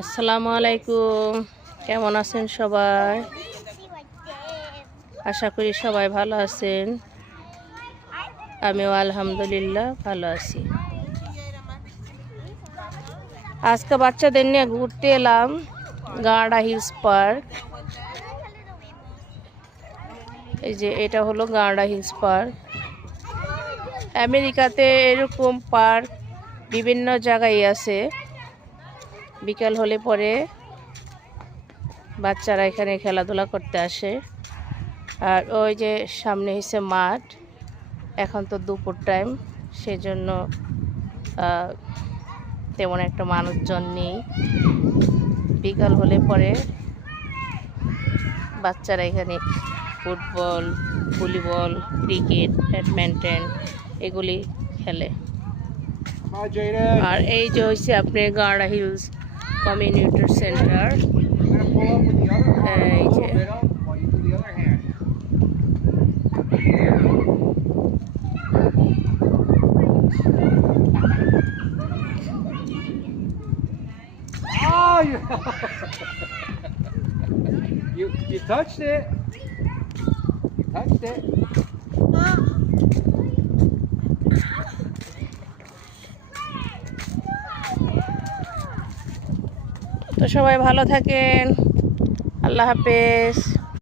আসসালামু আলাইকুম, কেমন আছেন সবাই? আশা করি সবাই ভালো আছেন। আমিও আলহামদুলিল্লাহ ভালো আছি। আজকে বাচ্চাদের নিয়ে ঘুরতে এলাম গার্ডা হিলস পার্ক। এই যে এটা হলো গার্ডা হিলস পার্ক। আমেরিকাতে এরকম পার্ক বিভিন্ন জায়গায় আছে। বিকাল হলে পরে বাচ্চারা এখানে খেলাধুলা করতে আসে। আর ওই যে সামনে হচ্ছে মাঠ, এখন তো দুপুর টাইম, সেজন্য তেমন একটা মানুষজন নেই। বিকাল হলে পরে বাচ্চারা এখানে ফুটবল, ভলিবল, ক্রিকেট, ব্যাডমিন্টন এগুলি খেলে। আর এই যে হচ্ছে আপনার গার্ডা হিলস কমিউনিটি সেন্টার। এই যে You touched it. You touched it. তো সবাই ভালো থাকেন, আল্লাহ হাফেজ।